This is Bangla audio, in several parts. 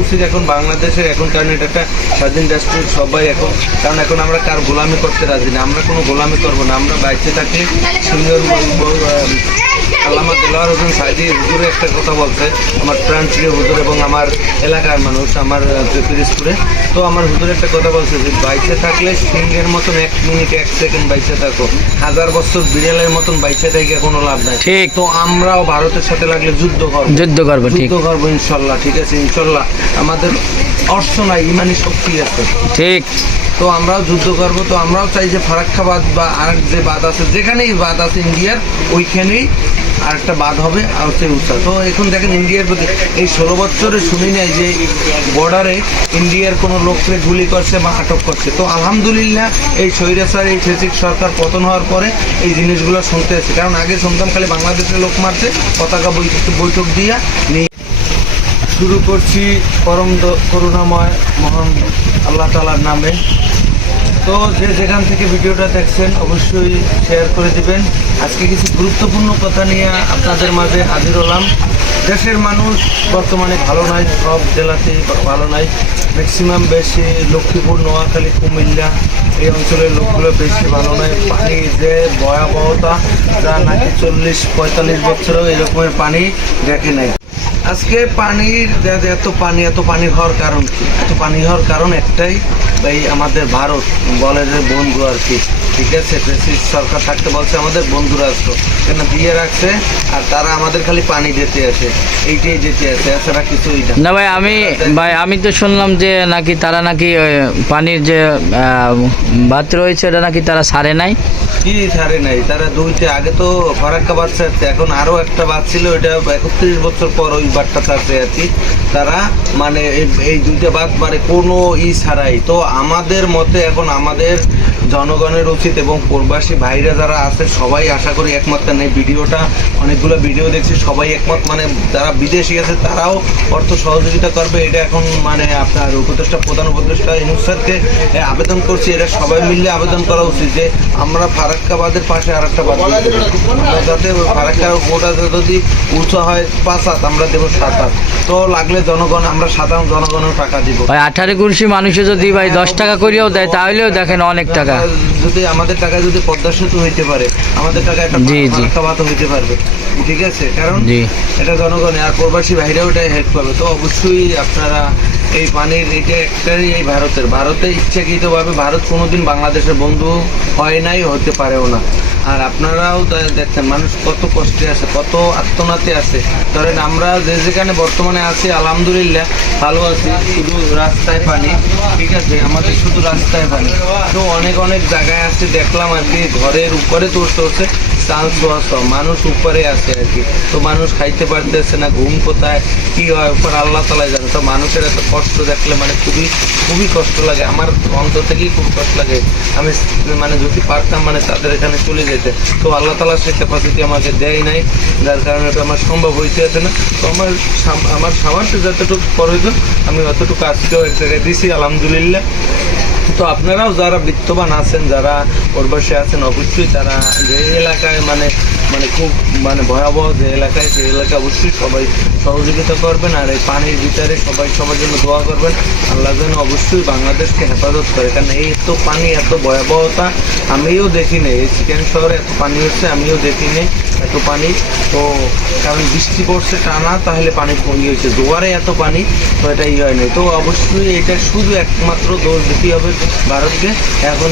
উচিত এখন বাংলাদেশের এখন, কারণ এটা একটা স্বাধীন রাষ্ট্র, সবাই এখন, কারণ এখন আমরা কার গোলামি করতে রাজি না, আমরা কোনো গোলামি করবো না। আমরা বাইচে থাকলে সুন্দর আল্লামা দেলোয়ার হোসেন সাইদি হুজুরে একটা কথা বলছে, আমার প্রাণপ্রিয় হুজুর এবং আমার এলাকার মানুষ, আমার পিরিজপুরে। তো আমার হুজুর একটা কথা বলছে যে বাইচে থাকলে সিংহের মতন 1 মিনিট 1 সেকেন্ড বাইচে থাকো, 1000 বছর বিড়ালের মতন বাইচে থেকে কোনো লাভ নাই। ঠিক। তো আমরাও ভারতের সাথে লাগলে যুদ্ধ করবো ইনশাল্লাহ। ঠিক আছে, ইনশাল্লাহ। আমাদের অর্থ নাই, ইমানি শক্তি আছে। ঠিক। তো আমরাও যুদ্ধ করবো। তো আমরাও চাই যে ফারাক্কাবাদ বা আর যে বাঁধ আছে, যেখানেই বাঁধ আছে ইন্ডিয়ার, ওইখানেই আরেকটা বাঁধ হবে আর হচ্ছে উৎসাহ। তো এখন দেখেন ইন্ডিয়ার প্রতি এই 16 বছরে শুনি নাই যে বর্ডারে ইন্ডিয়ার কোনো লোককে গুলি করছে বা আটক করছে। তো আলহামদুলিল্লাহ এই স্বৈরাচার এই ফেসিক সরকার পতন হওয়ার পরে এই জিনিসগুলো শুনতে এসেছে। কারণ আগে শুনতাম খালি বাংলাদেশের লোক মারছে, পতাকা বৈঠক দিয়া নিয়ে। শুরু করছি পরম করুণাময় মহান আল্লাহ তাআলার নামে। তো যে যেখান থেকে ভিডিওটা দেখছেন অবশ্যই শেয়ার করে দিবেন। আজকে কিছু গুরুত্বপূর্ণ কথা নিয়ে আপনাদের মাঝে হাজির হলাম। দেশের মানুষ বর্তমানে ভালো নাই, সব জেলাতেই ভালো নাই। ম্যাক্সিমাম বেশি লক্ষ্মীপুর, নোয়াখালী, কুমিল্লা এই অঞ্চলের লোকগুলো বেশি ভালো নাই। পানির যে ভয়াবহতা, যা নাকি 40-45 বছরেও এরকমের পানি দেখে নাই। আজকে পানির এত পানি হওয়ার কারণ কি? এত পানি হওয়ার কারণ একটাই, এই আমাদের ভারত বলে যে বন্ধু আর কি। ঠিক আছে, সরকার থাকতে বলছে আমাদের বন্ধুরা আসতো, কেন দিয়ে রাখছে, আর তারা আমাদের খালি পানি দিতে আসে, এইটাই দিতে আসে, এছাড়া কিছুই না। না ভাই আমি তো শুনলাম যে নাকি তারা নাকি পানির যে বাত রয়েছে এটা নাকি তারা ছাড়ে নাই। কি ছাড়ে নাই? তারা দুইটা আগে তো ফারাক্কা বাদ ছাড়ছে, এখন আরো একটা বাদ ছিল, এটা 31 বছর পর ওই বাদটা ছাড়ছে আর কি। তারা মানে এই দুইটা বাদ মানে কোনো ছাড়াই। তো আমাদের মতে এখন আমাদের জনগণের উচিত এবং প্রবাসী ভাইরা যারা আছে সবাই আশা করি একমত, নেই ভিডিওটা অনেকগুলো ভিডিও দেখছি সবাই একমত, মানে যারা বিদেশি আছে তারাও অর্থ সহযোগিতা করবে। এটা এখন মানে আপনার প্রধান উপদেষ্টা ইউনূস স্যারকে আবেদন করছি, এটা সবাই মিলে আবেদন করা উচিত যে আমরা ফারাক্কাবাদের পাশে আর একটা বাদ আমরা যাতে ফারাক্কার ওটা যদি উঁচু হয় 5 হাত, আমরা দেবো 7 হাত। তো লাগলে জনগণ, আমরা সাধারণ জনগণের টাকা দিব। ভাই 18 মানুষে যদি ভাই 10 টাকা করিয়াও দেয় তাহলেও দেখেন অনেক টাকা। যদি আমাদের টাকায় যদি পদ্মা সেতু হইতে পারে, আমাদের টাকায় একটা ফারাক্কাবাদ হইতে পারবে। ঠিক আছে, কারণ এটা জনগণ আর প্রবাসী ভাইরাও এটা হেল্প পাবে। তো অবশ্যই আপনারা এই পানির এটা একটাই, এই ভারতে ইচ্ছাকৃতভাবে ভারত কোনোদিন বাংলাদেশের বন্ধু হয় নাই, হতে পারেও না। আর আপনারাও দেখছেন মানুষ কত কষ্টে আছে, কত আত্মনাতে আছে। ধরেন আমরা যে যেখানে বর্তমানে আছি আলহামদুলিল্লাহ ভালো আছি, শুধু রাস্তায় পানি। ঠিক আছে, আমাদের শুধু রাস্তায় পানি। তো অনেক জায়গায় আছে দেখলাম আর কি, ঘরের উপরে তুলতে চান্স মানুষ উপরে আছে আর কি। তো মানুষ খাইতে পারতেছে না, ঘুম কোথায় কি হয় উপর আল্লাহ তাআলাই জানে। তো মানুষের এত কষ্ট দেখলে মানে খুবই কষ্ট লাগে, আমার অন্তর থেকেই খুব কষ্ট লাগে। আমি মানে যদি পারতাম মানে তাদের এখানে চলে যেতে, তো আল্লাহ তাআলা সে ক্যাপাসিটি আমাকে দেয় নাই, যার কারণে এটা আমার সম্ভব হইতে আছে না। তো আমার সামান্য যতটুকু প্রয়োজন আমি অতটুকু আজকেও এক জায়গায় দিছি আলহামদুলিল্লাহ। তো আপনারাও যারা বিত্তবান আছেন, যারা প্রবাসী আছেন, অবশ্যই তারা যে এলাকায় মানে খুব ভয়াবহ যে এলাকায়, সেই এলাকায় অবশ্যই সবাই সহযোগিতা করবেন। আর এই পানির ভিতরে সবাই সবার জন্য দোয়া করবেন, আল্লাহ যেন অবশ্যই বাংলাদেশকে হেফাজত করে। কারণ এই এত পানি, এত ভয়াবহতা আমিও দেখি নেই। এই চিকেন শহরে এত পানি হচ্ছে আমিও দেখি নেই এত পানি। তো কারণ বৃষ্টি পড়ছে টানা, তাহলে পানি হয়েছে, জোয়ারে এত পানি, তো এটা হয় নাই। তো অবশ্যই এটা শুধু একমাত্র দোষ দিতে হবে ভারতকে। এখন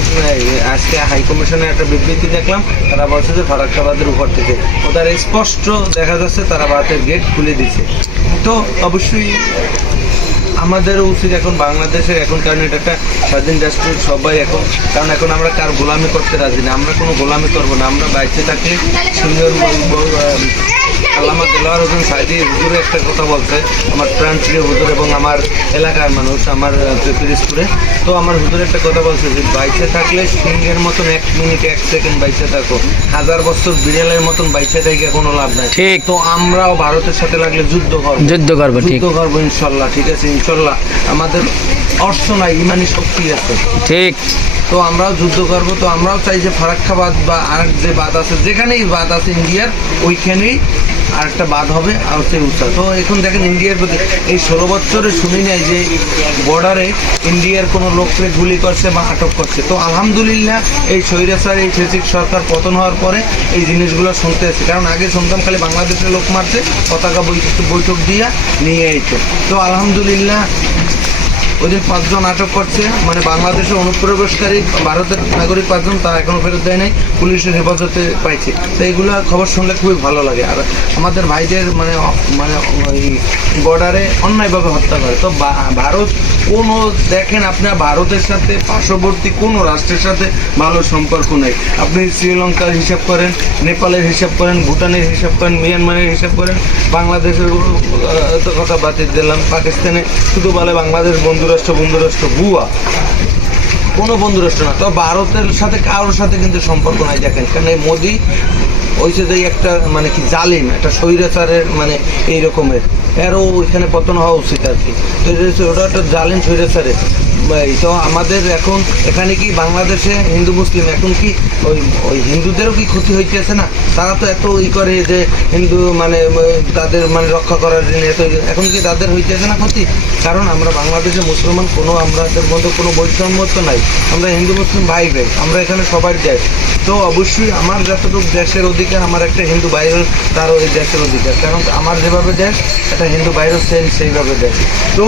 আজকে হাইকমিশনে একটা বিবৃতি দেখলাম, তারা বলছে যে ফারাক্কাবাদের উপর থেকে ওদের স্পষ্ট দেখা যাচ্ছে তারা ভারতের গেট খুলে দিচ্ছে। তো অবশ্যই আমাদের উচিত এখন বাংলাদেশের এখন, কারণ এটা একটা স্বাধীন রাষ্ট্র, সবাই এখন, কারণ এখন আমরা কার গোলামি করতে রাজি না, আমরা কোনো গোলামি করবো না। আমরা বাইচে থাকলে সুন্দর আল্লামা দেলোয়ার হোসেন সাইদি হুজুরে একটা কথা বলছে, আমার প্রাণপ্রিয় হুজুর এবং আমার এলাকার মানুষ, আমার পিরিজপুরে। তো আমার হুজুর একটা কথা বলছে যে বাইচে থাকলে সিংহের মতন 1 মিনিট 1 সেকেন্ড বাইচে থাকো, 1000 বছর বিড়ালের মতন বাইচে থেকে কোনো লাভ নাই। ঠিক। তো আমরাও ভারতের সাথে লাগলে যুদ্ধ করবো ইনশাল্লাহ। ঠিক আছে, ইনশাল্লাহ। আমাদের অর্থ নাই, ইমানি শক্তি আছে। ঠিক। তো আমরাও যুদ্ধ করবো। তো আমরাও চাই যে ফারাক্কাবাদ বা আর যে বাঁধ আছে, যেখানেই বাঁধ আছে ইন্ডিয়ার, ওইখানেই আর একটা বাদ হবে আর হচ্ছে উত্তর। তো এখন দেখেন ইন্ডিয়ার প্রতি এই 16 বছরে শুনি নাই যে বর্ডারে ইন্ডিয়ার কোনো লোককে গুলি করছে বা আটক করছে। তো আলহামদুলিল্লাহ এই স্বৈরাচার এই ফেসিক সরকার পতন হওয়ার পরে এই জিনিসগুলো শুনতে এসেছে। কারণ আগে শুনতাম খালি বাংলাদেশের লোক মারছে, পতাকা বৈঠক দিয়া নিয়ে এইতো। তো আলহামদুলিল্লাহ ওদের 5 জন আটক করছে, মানে বাংলাদেশে অনুপ্রবেশকারী ভারতের নাগরিক 5 জন, তারা এখনো ফেরত দেয় নাই, পুলিশের হেফাজতে পাইছে। তো এইগুলো খবর শুনলে খুবই ভালো লাগে। আর আমাদের ভাইদের মানে মানে ওই বর্ডারে অন্যায়ভাবে হত্যা করে। তো ভারত কোনো দেখেন আপনার ভারতের সাথে পার্শ্ববর্তী কোনো রাষ্ট্রের সাথে ভালো সম্পর্ক নেই। আপনি শ্রীলঙ্কার হিসাব করেন, নেপালের হিসাব করেন, ভুটানের হিসাব করেন, মিয়ানমারের হিসাব করেন, বাংলাদেশের কথা বাতিল দিলাম, পাকিস্তানে শুধু বলে বাংলাদেশ বন্ধুরাষ্ট্র ভুয়া, কোনো বন্ধুরাষ্ট্র না। তো ভারতের সাথে কারোর সাথে কিন্তু সম্পর্ক নাই। দেখেন কারণ এই মোদি হয়েছে যে একটা মানে কি জালিম, একটা স্বৈরাচারের মানে এই রকমের, এরও ওইখানে পতন হওয়া উচিত আর কি। তো ওটা একটা জালিম স্বৈরাচারের। তো আমাদের এখন এখানে কি বাংলাদেশে হিন্দু মুসলিম এখন কি ওই ওই হিন্দুদেরও কি ক্ষতি হইতেছে না? তারা তো এত করে যে হিন্দু মানে তাদের মানে রক্ষা করার জন্য এত, এখন কি তাদের হইতেছে না ক্ষতি? কারণ আমরা বাংলাদেশে মুসলমান কোনো আমাদের মধ্যে কোনো বৈষম্য তো নাই, আমরা হিন্দু মুসলিম ভাই ভাই, আমরা এখানে সবার দেশ। তো অবশ্যই আমার যতটুকু দেশের অধিকার, আমার একটা হিন্দু ভাইয়ের তারও এই দেশের অধিকার, কারণ আমার যেভাবে দেশ একটা হিন্দু ভাইয়েরও সেইভাবে দেশ। তো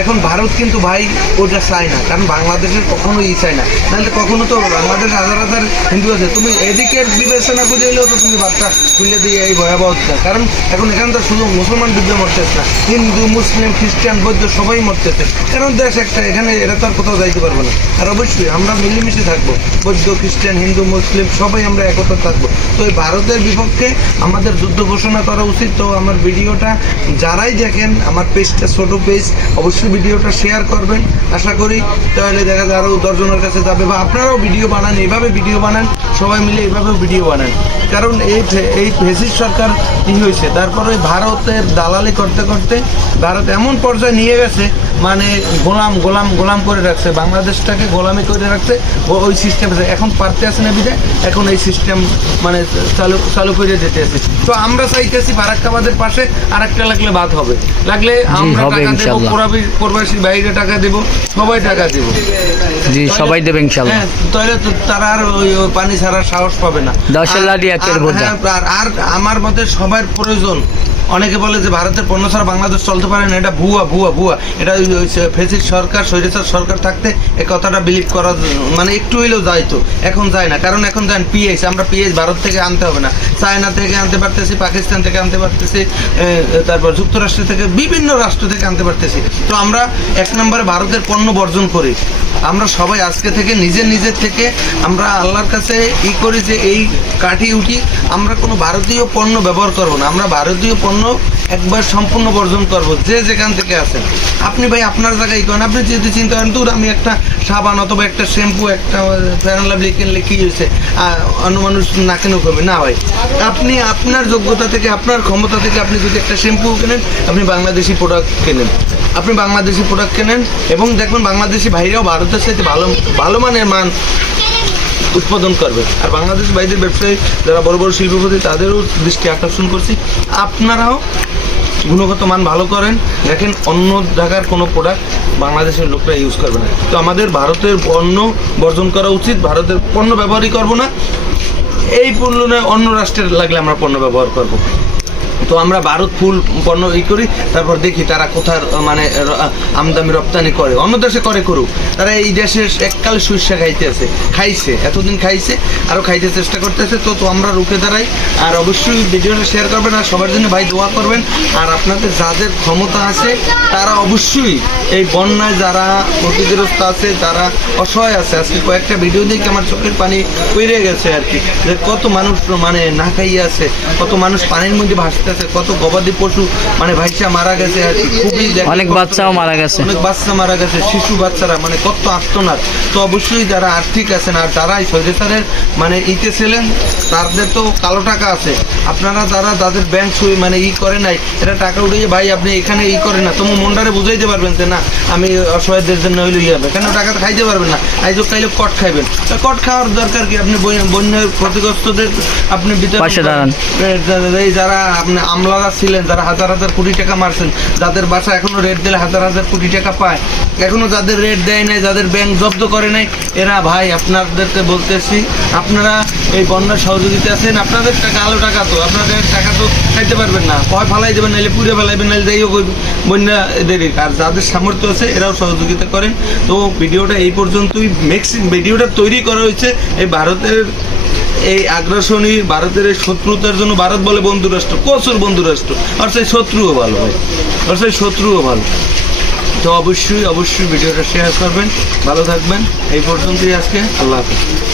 এখন ভারত কিন্তু ভাই ওটা চায় না, কারণ বাংলাদেশের কখনো চায় না, নাহলে কখনো তো বাংলাদেশ হাজার হাজার হিন্দু আছে, তুমি এদিকের বিবেচনা করে এলেও তো তুমি বার্তা খুলে দিয়ে এই ভয়াবহতা। কারণ এখন এখানে তো শুধু মুসলমান যুদ্ধে মরতেছে না, হিন্দু মুসলিম খ্রিস্টান বৌদ্ধ সবাই মরতেছে, কারণ দেশ একটা, এখানে এরা তো আর কোথাও যাইতে পারবো না। আর অবশ্যই আমরা মিলেমিশে থাকবো, বৌদ্ধ খ্রিস্টান হিন্দু মুসলিম সবাই আমরা একত্র থাকবো। তো এই ভারতের বিপক্ষে আমাদের যুদ্ধ ঘোষণা করা উচিত। তো আমার ভিডিওটা যারাই দেখেন, আমার পেজটা ছোট পেজ, অবশ্যই ভিডিওটা শেয়ার করবেন, আশা করি তাহলে দেখা যায় আরও 10 জনের কাছে যাবে। বা আপনারাও ভিডিও বানান, এইভাবে ভিডিও বানান, সবাই মিলে এইভাবেও ভিডিও বানান। কারণ এই ফেসিস সরকার কী হয়েছে, তারপরে ভারতের দালালি করতে করতে ভারত এমন পর্যায়ে নিয়ে গেছে, মানে গোলাম করে রাখছে, বাংলাদেশটাকে গোলামি করে রাখছে ওই সিস্টেম। এখন পারতে আসে না বিধায় এখন এই সিস্টেম মানে চালু করে যেতে আছে। তো আমরা চাইতেছি ফারাক্কাবাদের পাশে আর একটা লাগলে বাদ হবে, লাগলে আমরা টাকা দেবো, প্রবাসী বাইরে টাকা দেবো, সবাই টাকা দেবো, জি সবাই দেবে ইনশাআল্লাহ। তাহলে তো তারা আর ওই পানি ছাড়ার সাহস পাবে না। আর আমার মতে সবার প্রয়োজন। অনেকে বলে যে ভারতের পণ্য ছাড়া বাংলাদেশ চলতে পারে না, এটা ভুয়া। এটা ফেসিস সরকার স্বৈরাচার সরকার থাকতে এই কথাটা বিলিভ করা মানে একটু হইলেও যায়। তো এখন যায় না, কারণ এখন যান পিএইচ, আমরা পিএইচ ভারত থেকে আনতে হবে না, চায়না থেকে আনতে পারতেছি, পাকিস্তান থেকে আনতে পারতেছি, তারপর যুক্তরাষ্ট্র থেকে, বিভিন্ন রাষ্ট্র থেকে আনতে পারতেছি। তো আমরা 1 নম্বরে ভারতের পণ্য বর্জন করি। আমরা সবাই আজকে থেকে নিজের থেকে আমরা আল্লাহর কাছে করি যে এই কাঠি উঠি, আমরা কোনো ভারতীয় পণ্য ব্যবহার করব না, আমরা ভারতীয় পণ্য একবার সম্পূর্ণ বর্জন করব, যে যেখান থেকে আসেন। আপনি ভাই আপনার জায়গায় করেন, আপনি যদি চিন্তা করেন দূর আমি একটা সাবান অথবা একটা শ্যাম্পু একটা ফেয়ার অ্যান্ড লাভলি কিনলে কী হয়েছে, অন্য মানুষ না কেন করবে না ভাই, আপনি আপনার যোগ্যতা থেকে আপনার ক্ষমতা থেকে আপনি যদি একটা শ্যাম্পু কেনেন, আপনি বাংলাদেশি প্রোডাক্ট কেনেন, এবং দেখবেন বাংলাদেশি ভাইরাও ভারতের সাথে ভালো মানের মান উৎপাদন করবে। আর বাংলাদেশ বাইরের ব্যবসায়ী যারা বড় বড় শিল্পপতি তাদেরও দৃষ্টি আকর্ষণ করছি, আপনারাও গুণগত মান ভালো করেন, দেখেন অন্য জায়গার কোনো প্রোডাক্ট বাংলাদেশের লোকরা ইউজ করবে না। তো আমাদের ভারতের পণ্য বর্জন করা উচিত, ভারতের পণ্য ব্যবহারই করবো না, এই পণ্য নয় অন্য রাষ্ট্রের লাগলে আমরা পণ্য ব্যবহার করবো। তো আমরা ভারত ফুল পণ্য করি, তারপর দেখি তারা কোথার মানে আমদানি রপ্তানি করে, অন্য দেশে করুক, তারা এই দেশে এককালে সরিষা খাইছে এতদিন খাইছে, আরও খাইতে চেষ্টা করতেছে। তো আমরা রুখে দাঁড়াই। আর অবশ্যই ভিডিওটা শেয়ার করবেন, আর সবার জন্য ভাই দোয়া করবেন। আর আপনাদের যাদের ক্ষমতা আছে তারা অবশ্যই এই বন্যায় যারা ক্ষতিগ্রস্ত আছে, যারা অসহায় আছে, আজকে কয়েকটা ভিডিও দেখে আমার চোখের পানি পেরিয়ে গেছে আর কি, যে কত মানুষ মানে না খাইয়ে আছে, কত মানুষ পানির মধ্যে ভাসতে, কত গবাদি পশু মানে ভাইসা মারা গেছে আর কি, খুবই অনেক বাচ্চাও মারা গেছে, অনেক বাচ্চা মারা গেছে, শিশু বাচ্চারা মানে কত আর্তনাদ। তো অবশ্যই যারা আর্থিক আছেন আর যারা এই স্বৈরাচারের মানে ছিলেন তাদের তো কালো টাকা আছে, আপনারা যারা যাদের ব্যাংক মানে করে নাই, এটা টাকা উঠিয়ে ভাই আপনি এখানে করে না, তোমার মনটারে বুঝাইতে পারবেন যে না আমি অসহায়দের জন্য হইলে হবে, কেন টাকা খাইতে পারবেন না, আইজ খাইলে কট খাইবেন, কট খাওয়ার দরকার কি, আপনি বন্যার ক্ষতিগ্রস্তদের আপনি ভিতরে যারা আপনার এখানে আমলারা ছিলেন যারা হাজার হাজার কোটি টাকা মারছেন, যাদের বাসা এখনো রেট দিলে হাজার হাজার কোটি টাকা পায়, এখনো যাদের রেট দেয় নাই, যাদের ব্যাংক জব্দ করে নাই, এরা ভাই আপনাদেরকে বলতেছি, আপনারা এই বন্যার সহযোগিতা আছেন, আপনাদের টাকা আলো টাকা তো, আপনাদের টাকা তো খাইতে পারবেন না, হয় ফালাই দেবেন, নাহলে পুড়ে ফেলাইবেন, নাহলে যাইও বন্যা এদেরই। আর যাদের সামর্থ্য আছে এরাও সহযোগিতা করেন। তো ভিডিওটা এই পর্যন্তই। ভিডিওটা তৈরি করা হয়েছে এই ভারতের এই আগ্রাসনী, ভারতের এই শত্রুতার জন্য। ভারত বলে বন্ধু রাষ্ট্র, প্রচুর বন্ধু রাষ্ট্র, আর সেই শত্রুও ভালো ভাই, আর সেই শত্রুও ভালো। তো অবশ্যই ভিডিওটা শেয়ার করবেন, ভালো থাকবেন। এই পর্যন্তই আজকে, আল্লাহ হাফেজ।